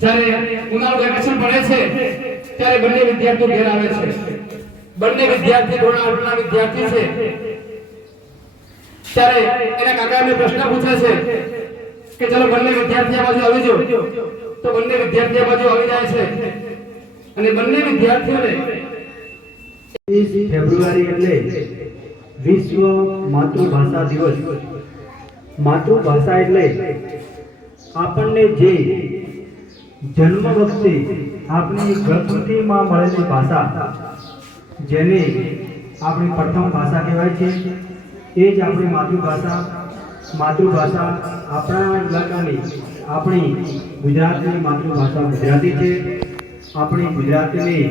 જ્યારે ઉનાળુ વેકેશન પડે છે ત્યારે બંને વિદ્યાર્થીઓ ઘેર આવે છે। બંને વિદ્યાર્થી ધોરણ 8 ના વિદ્યાર્થી છે। ત્યારે એના કાકાને પ્રશ્ન પૂછે છે કે ચલો બંને વિદ્યાર્થી આ બાજુ આવી જાઓ। તો બંને વિદ્યાર્થી આ બાજુ આવી જાય છે અને બંને વિદ્યાર્થીઓને 20 ફેબ્રુઆરી એટલે વિશ્વ માતૃભાષા દિવસ। માતૃભાષા એટલે આપણને જે જન્મ વખતે આપણી પ્રકૃતિમાં મળેલી ભાષા, જેને આપણી પ્રથમ ભાષા કહેવાય છે, એ જ આપણી માતૃભાષા। માતૃભાષા આપણા ઇલાકાની, આપણી ગુજરાતની માતૃભાષા ગુજરાતી છે। આપણી ગુજરાતીની